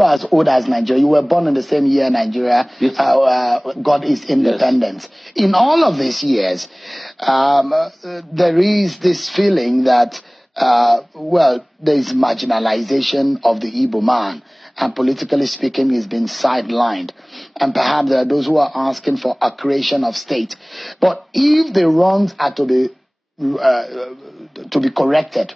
as old as Nigeria. You were born in the same year Nigeria got its independence. Yes. In all of these years, there is this feeling that, well, there is marginalization of the Igbo man, and politically speaking, he's been sidelined. And perhaps there are those who are asking for a creation of state. But if the wrongs are to be corrected,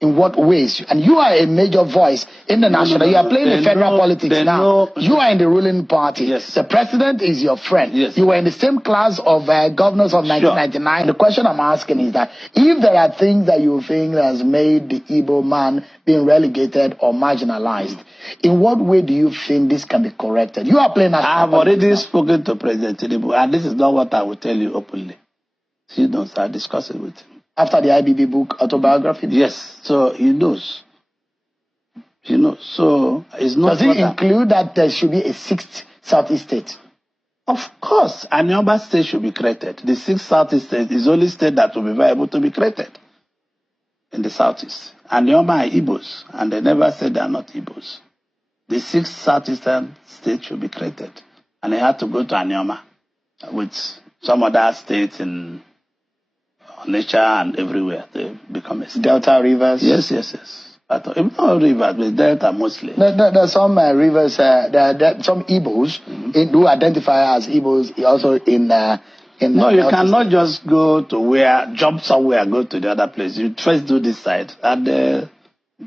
in what ways? And you are a major voice in the national. You are playing in federal politics now. You are in the ruling party. Yes. The president is your friend. Yes. You were in the same class of governors of 1999. Sure. The question I'm asking is that if there are things that you think has made the Igbo man being relegated or marginalized, in what way do you think this can be corrected? You are playing. I have already spoken to President Tinubu, and this is not what I will tell you openly. So you don't start discussing with him. After the IBB book autobiography? Yes, so he knows. He knows. So it's not. Does it include that there should be a sixth Southeast state? Of course, Anambra state should be created. The sixth Southeast state is the only state that will be viable to be created in the Southeast. Anambra are Igbos, and they never said they are not Igbos. The sixth Southeastern state should be created, and they had to go to Anambra with some other states in nature and everywhere. They become a state. Delta rivers? Yes. Not rivers, but Delta mostly. There are some rivers, there are some Igbos who identify as Igbos also in no, you cannot just go to jump somewhere, go to the other place. You first do this side. And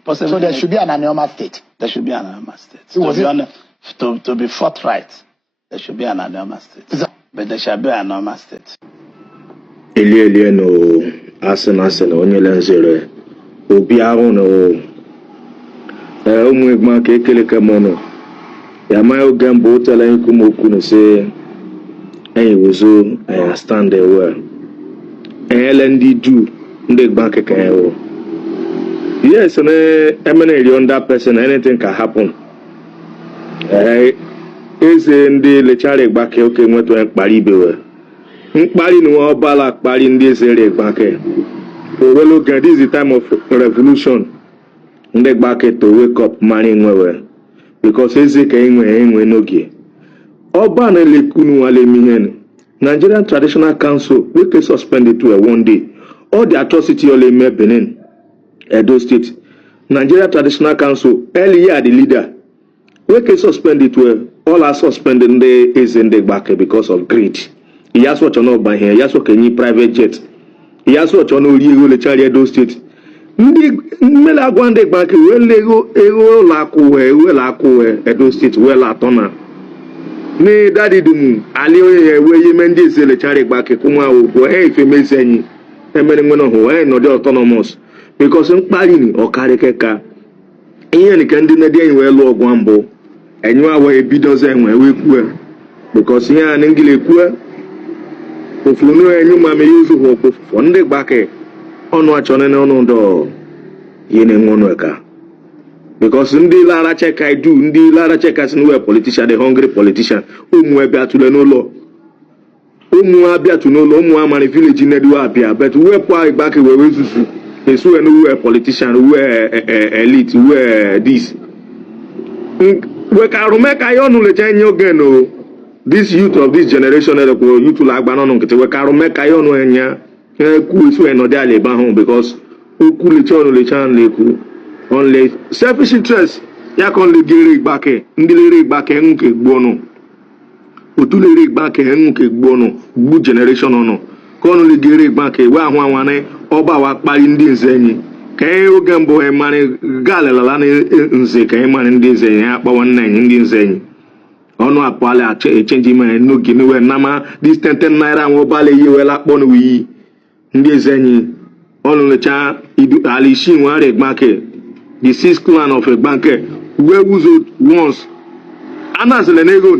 possibly. So there should be an Anambra state? There should be an Anambra state. To be forthright, there should be an Anambra state. But there shall be an Anambra state. Elie no asena onye lenzere obi ahụ no ụmụ Igbanke ekeleke mono ya ma oge mbụ otela ikwu m okwu no say enyi wuzo stand there well ele ndị du ndị Igbanke ka ewo yes na eminently under person anything can happen eze ndị lechara Igbanke oke nweto mkpari ibewe mkpari no obala kpari ndị ezere Igbanke owelo get this is the time of revolution ndị Igbanke to wake up mani nwewe because eze ka enwe n'oge ọba na lekunu wale mihen Nigerian Traditional Council we can suspend it to a one day all the atrocity all in Benin Edo State Nigerian Traditional Council earlier the leader we can suspend it to all are suspending the eze ndị Igbanke because of greed. He has what on by here, he has what any private jet. He has what on Rio Lechari Edo State. Mela Gwande Igbanke, well Lego, Lako, Edo State, well Atona. Ne daddy dum, Ali, where you mend this Lechari Igbanke, Kuma, if you may say any, no the autonomous. Because in Parini or Karekeka, Ian can do the day where Lord Guambo, and you are where a bit dozen where we were. Because here an English if you know any mammy use hope one day back on what on do yen because in the Lara check I do in the Lara check as no politician, the hungry politician, webia to the no law. Abia to no law, man village in Edwabia, but we're quite back where we is who a politician, who elite, who this. We can make I own the this youth of this generation, youth like Banon, we can make I own enya, cool so no daily home because who cool only selfish interest. Ya only get back, ndile back enke bono. Utule back enke bono, good generation ono. Only get back, wa wane, oba wa pali ndi zenyi. Kaya ogembo emane gale la nze kaya mane ndi zenyi, apa wane ndi zenyi. Ono apale a change man no gini we nama this 10 naira wo bale yi we la pon wi ndi zenyi ono lecha idu alishi wan Igbanke the sixth clan of Igbanke we wuzo once anas le nego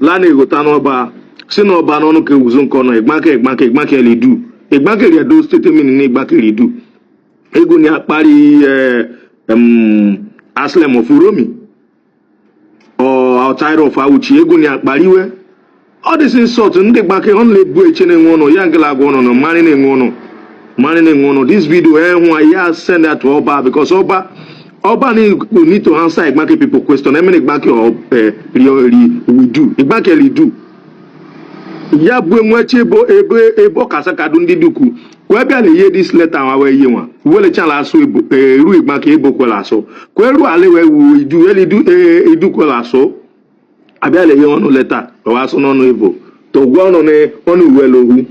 la nego tanoba sino ba no ke wuzo nkono Igbanke le du Igbanke le do state mean ni Igbanke le du ego ni apari aslem of Uromi outside of Auchi ego ni akpariwe all this insult ndị Igbanke only bu eche na nwono ya ngela gwono no mani na nwono this video who I send that to Oba because Oba Urban need to answer Igbanke people question. I mean Igbanke we do. Igbanke do. Ya bu enwechi ebo kasakadu ndị duku. We bia na ye this letter wa we ye wan. We le chan la so ru Igbanke ebo ko la so. Ko ru ale we do ele do edu ko la so. Abia le ye onu letter wa so no ebo. To gwo no ne onu we lohu.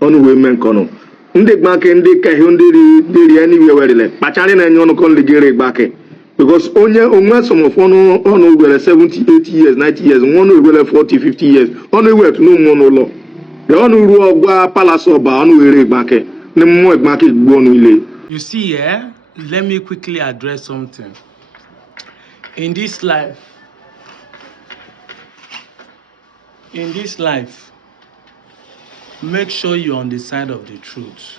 Onu we men kono. Ndị Igbanke ndị ka he ndị anywhere were le. Pachari na enyo no kon le gere Igbanke. Because onwe some of onu were 70, 80 years, 90 years, one were 40, 50 years. Onu were to no more no law. The onu ru ogwa palace oba onu were Igbanke. Ne mo Igbanke gbo nu ile. You see, let me quickly address something. In this life, make sure you're on the side of the truth.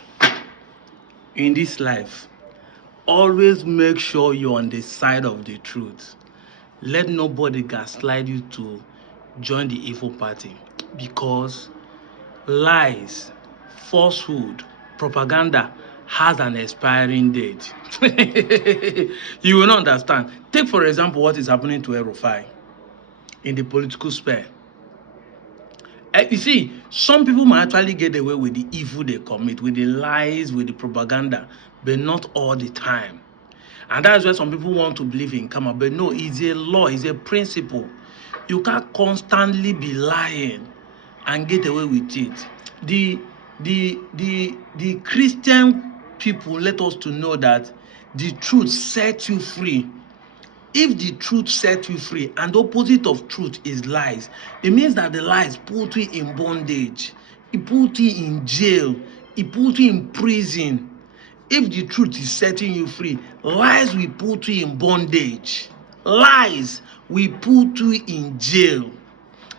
In this life, always make sure you're on the side of the truth. Let nobody gaslight you to join the evil party, because lies, falsehood, propaganda has an expiring date. You will not understand. Take, for example, what is happening to El-Rufai in the political sphere. You see, some people might actually get away with the evil they commit, with the lies, with the propaganda, but not all the time. And that's why some people want to believe in karma. But no, it's a law, it's a principle. You can't constantly be lying and get away with it. The Christian people let us to know that the truth sets you free. If the truth sets you free and the opposite of truth is lies, it means that the lies put you in bondage, it put you in jail, it put you in prison. If the truth is setting you free, lies will put you in bondage. Lies will put you in jail.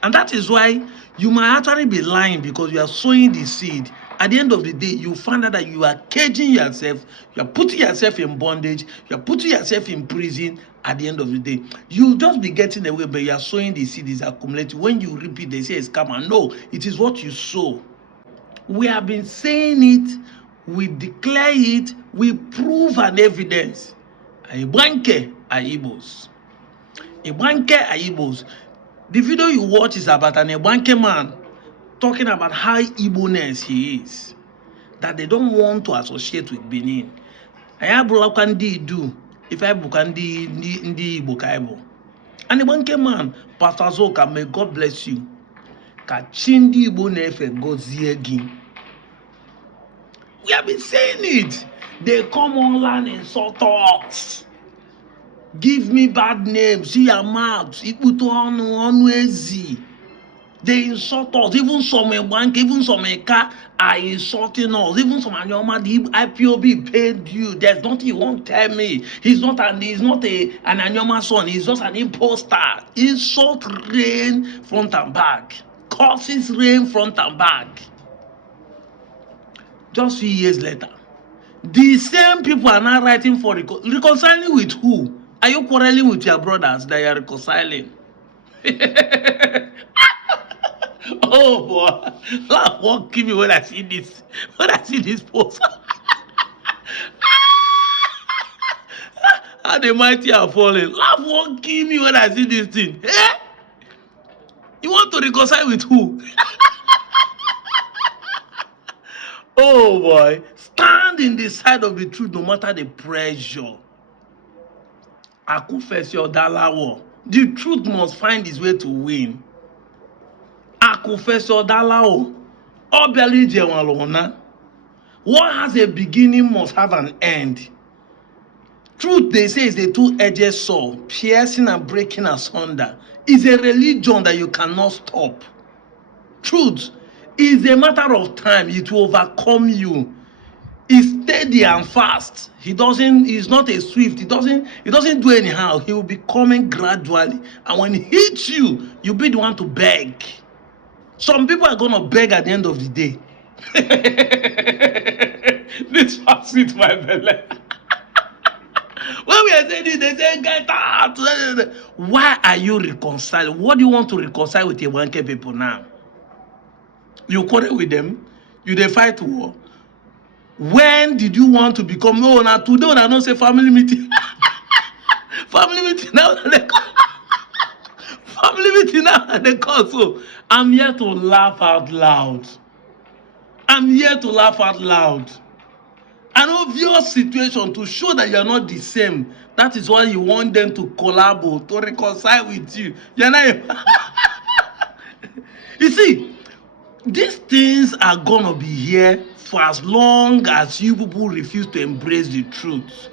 And that is why you might actually be lying, because you are sowing the seed. At the end of the day, you find out that you are caging yourself, you are putting yourself in bondage, you are putting yourself in prison. At the end of the day, you'll just be getting away, but you are sowing the seed, is accumulating. When you repeat, they say it's karma. No, it is what you sow. We have been saying it, we declare it, we prove an evidence. Igbanke are Igbos. Igbanke are Igbos. The video you watch is about an Igbanke man talking about how Igbo-ness he is, that they don't want to associate with Bini. Ayabula can do if I book and the Igbo Kaibo. And Igbanke man, Pastor Zoka, may God bless you. Kachindi Igbo-nefe goziegi. We have been saying it. They come online and insult us. Give me bad names. See your mouth. They insult us. Even some bank, even some car are insulting us. Even some Anyoma, the IPOB paid you. There's nothing you won't tell me. He's not an Anyoma son. He's just an imposter. Insult rain front and back. Curses rain front and back. Just few years later, the same people are now writing for reconciling with who? Are you quarreling with your brothers that you are reconciling? Oh boy, laugh won't give me when I see this. When I see this post, how the mighty are falling. Laugh won't give me when I see this thing. Eh? You want to reconcile with who? Oh boy, stand in the side of the truth no matter the pressure. Akufesio Dalawo. The truth must find its way to win. Akufesio Dalawo. Obeli Jewalona. What has a beginning must have an end. Truth, they say, is a two-edged sword, piercing and breaking asunder. It's a religion that you cannot stop. Truth is a matter of time. It will overcome you. He's steady and fast. He's not a swift. He doesn't do anyhow. He will be coming gradually. And when he hits you, you'll be the one to beg. Some people are going to beg at the end of the day. This was it, my belly. When we are saying this, they say, get out. Why are you reconciling? What do you want to reconcile with the Igbanke people now? You quarrel with them? You they fight war? When did you want to become? No, now today I don't say family meeting. Family meeting now. Family meeting now at the court. So I'm here to laugh out loud. I'm here to laugh out loud. An obvious situation to show that you are not the same. That is why you want them to collaborate, to reconcile with you. You're not. You see, these things are gonna be here for as long as you people refuse to embrace the truth.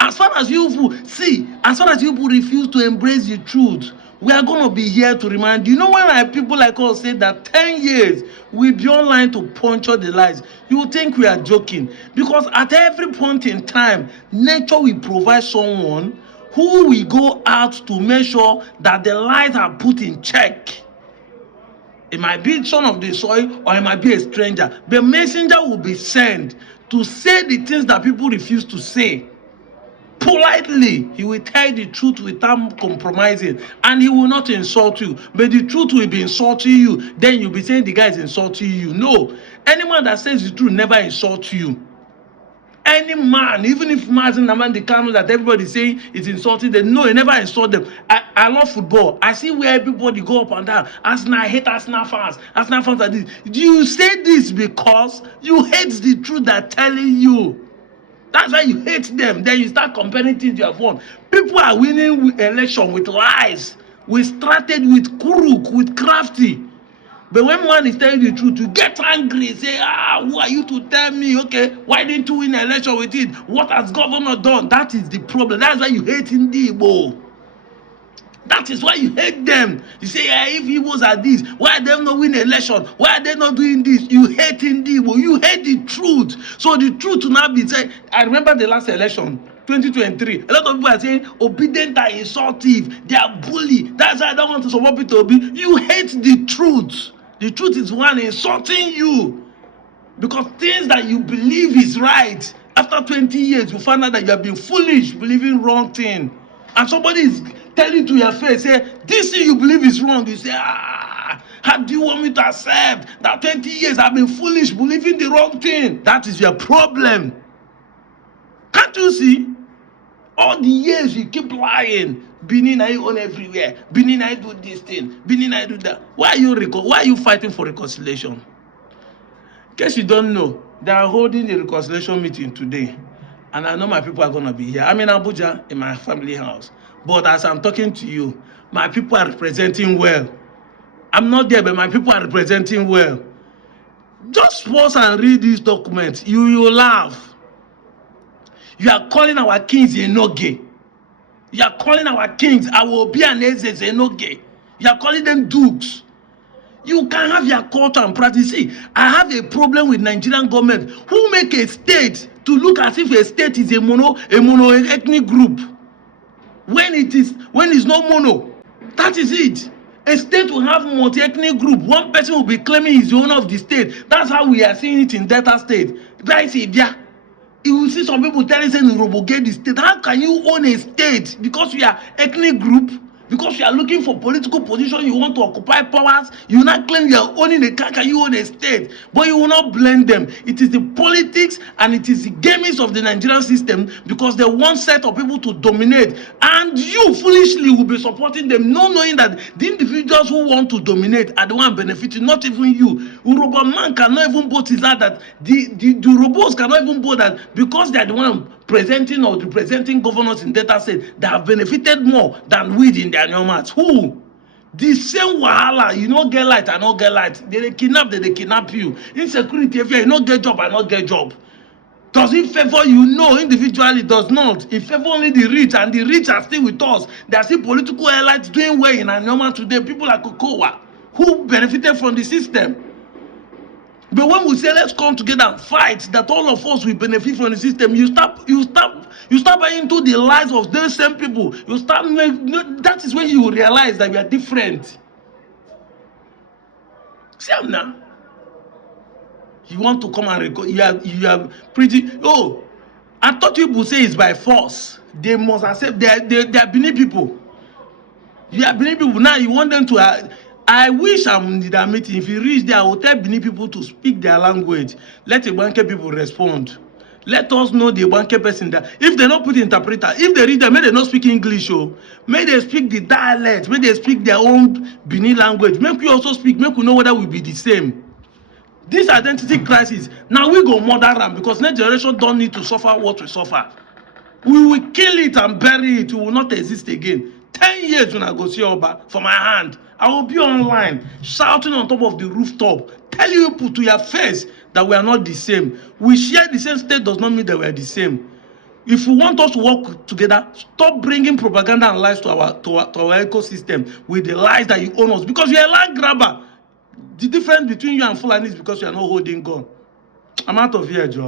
As far as you people refuse to embrace the truth, we are going to be here to remind you. You know, when people like us say that 10 years we'll be online to puncture the lies, you will think we are joking. Because at every point in time, nature will provide someone who will go out to make sure that the lies are put in check. It might be son of the soil or it might be a stranger. The messenger will be sent to say the things that people refuse to say. Politely, he will tell the truth without compromising, and he will not insult you. But the truth will be insulting you. Then you'll be saying the guy is insulting you. No, any man that says the truth never insults you. Any man, even if Mazen Namandi Kanu that everybody is saying is insulting them, no, he never insult them. I love football. I see where everybody go up and down. Arsenal, I hate Arsenal fans. Arsenal fans are this. You say this because you hate the truth they're telling you. That's why you hate them. Then you start comparing things you have won. People are winning election with lies, with strategy, with crook, with crafty. But when man is telling the truth, you get angry. Say, who are you to tell me? Okay, why didn't you win election with it? What has governor done? That is the problem. That's why you hate Igbo. That is why you hate them. You say, if Igbos are this, why are they not winning election? Why are they not doing this? You hate Igbo. You hate the truth. So the truth will not be said. I remember the last election, 2023. A lot of people are saying, obedient are insultive. They are bully. That's why I don't want to support Peter Obi. You hate the truth. The truth is one insulting you. Because things that you believe is right, after 20 years, you find out that you have been foolish, believing wrong thing. And somebody is telling to your face, say, this thing you believe is wrong. You say, how do you want me to accept that 20 years I've been foolish, believing the wrong thing? That is your problem. Can't you see? All the years you keep lying. Bini, I own everywhere. Bini, I do this thing. Bini, I do that. Why are you fighting for reconciliation? In case you don't know, they are holding a reconciliation meeting today. And I know my people are going to be here. I'm in Abuja, in my family house. But as I'm talking to you, my people are representing well. I'm not there, but my people are representing well. Just pause and read these documents. You will laugh. You are calling our kings Enoge. You are calling our kings Awobi and Eze Enoge. You are calling them dukes. You can have your culture and practice. See, I have a problem with Nigerian government who make a state to look as if a state is a mono ethnic group. When it's not mono, that is it. A state will have multi-ethnic group. One person will be claiming he's the owner of the state. That's how we are seeing it in Delta State. You will see some people telling saying Urobogate the state. How can you own a state? Because you are ethnic group, because you are looking for political position, you want to occupy powers, you not claim you are owning a car, can you own a state? But you will not blend them. It is the politics and it is the gamings of the Nigerian system, because they want set of people to dominate, and you foolishly will be supporting them, not knowing that the individuals who want to dominate are the one benefiting, not even you. Urobo man cannot even vote is that the Urobos cannot even vote that because they are the one presenting or representing governors in Delta State that have benefited more than we in their nomads. Who? The same wahala, you don't get light, I don't get light. They kidnap you. Insecurity, if you don't get job, I don't get job. Does it favor you? No, individually it does not. It favors only the rich, and the rich are still with us. There are still political elites doing well in Anyoma today. People like Kokowa, who benefited from the system. But when we say let's come together and fight, that all of us will benefit from the system, you start buying into the lies of those same people. That is when you will realize that we are different. See now. You want to come and you are pretty. Oh, I thought you would say it's by force. They must accept. They are Bini people. You are Bini people now. You want them to. I wish I'm in that meeting. If you reach there, I will tell Bini people to speak their language. Let Igbanke people respond. Let us know the Igbanke person that if they don't put interpreter, if they read them, may they not speak English, oh, may they speak the dialect, may they speak their own Bini language. Make we also speak, make we know whether we be the same. This identity crisis, now we go murder them because next generation don't need to suffer what we suffer. We will kill it and bury it. It will not exist again. 10 years when I go see Oba for my hand, I will be online shouting on top of the rooftop, telling you to your face that we are not the same. We share the same state does not mean that we are the same. If you want us to work together, stop bringing propaganda and lies to our ecosystem with the lies that you own us because you're a land grabber. The difference between you and Fulani is because you are not holding gun. I'm out of here, Joe.